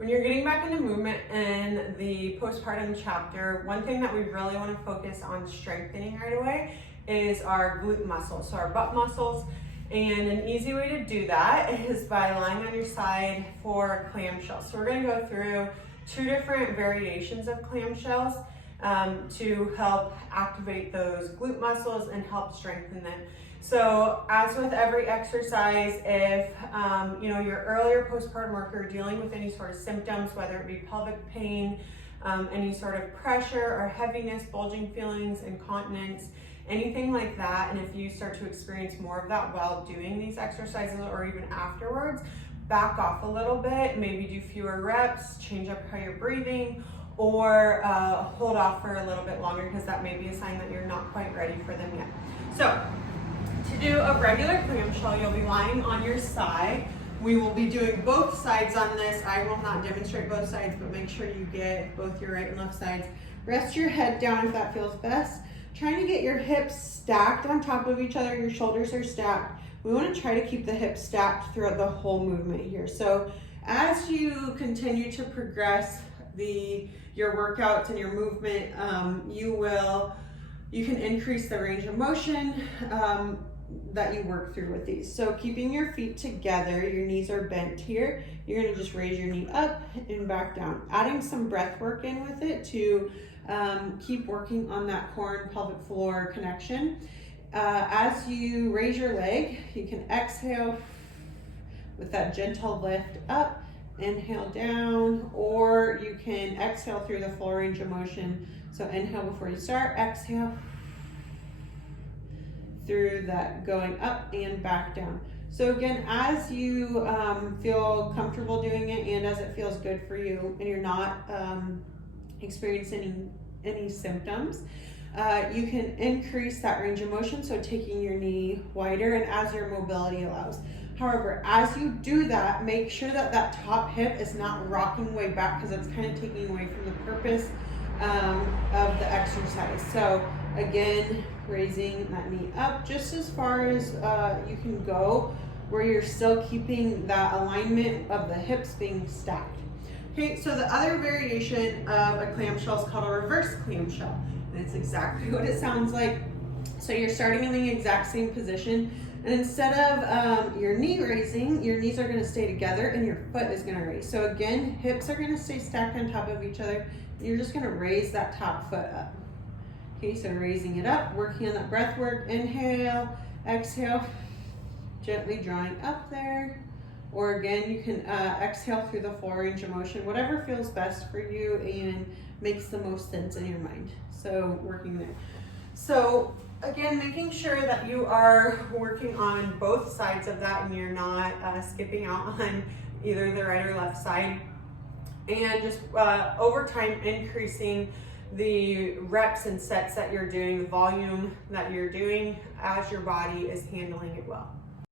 When you're getting back into movement in the postpartum chapter, one thing that we really want to focus on strengthening right away is our glute muscles, so our butt muscles. And an easy way to do that is by lying on your side for clamshells. So we're going to go through 2 different variations of clamshells to help activate those glute muscles and help strengthen them. So as with every exercise, if your earlier postpartum work, you're dealing with any sort of symptoms, whether it be pelvic pain, any sort of pressure or heaviness, bulging feelings, incontinence, anything like that, and if you start to experience more of that while doing these exercises or even afterwards, back off a little bit, maybe do fewer reps, change up how you're breathing, or hold off for a little bit longer, because that may be a sign that you're not quite ready for them yet. So to do a regular clamshell, you'll be lying on your side. We will be doing both sides on this. I will not demonstrate both sides, but make sure you get both your right and left sides. Rest your head down if that feels best. Trying to get your hips stacked on top of each other, your shoulders are stacked. We want to try to keep the hips stacked throughout the whole movement here. So as you continue to progress your workouts and your movement, you can increase the range of motion that you work through with these. So keeping your feet together, your knees are bent here. You're going to just raise your knee up and back down. Adding some breath work in with it to keep working on that core and pelvic floor connection. As you raise your leg, you can exhale with that gentle lift up, inhale down, or you can exhale through the full range of motion. So inhale before you start, exhale through that going up and back down. So again, as you feel comfortable doing it and as it feels good for you and you're not experiencing any symptoms, you can increase that range of motion, so taking your knee wider and as your mobility allows. However, as you do that, make sure that that top hip is not rocking way back, because it's kind of taking away from the purpose of the exercise. So again, raising that knee up just as far as you can go, where you're still keeping that alignment of the hips being stacked. Okay, so the other variation of a clamshell is called a reverse clamshell. And it's exactly what it sounds like. So you're starting in the exact same position, and instead of your knee raising, your knees are going to stay together and your foot is going to raise. So again, hips are going to stay stacked on top of each other. You're just going to raise that top foot up. Okay, so raising it up, working on that breath work. Inhale, exhale, gently drawing up there. Or again, you can exhale through the full range of motion, whatever feels best for you and makes the most sense in your mind. So working there. So again, making sure that you are working on both sides of that and you're not skipping out on either the right or left side. And just over time, increasing the reps and sets that you're doing, the volume that you're doing as your body is handling it well.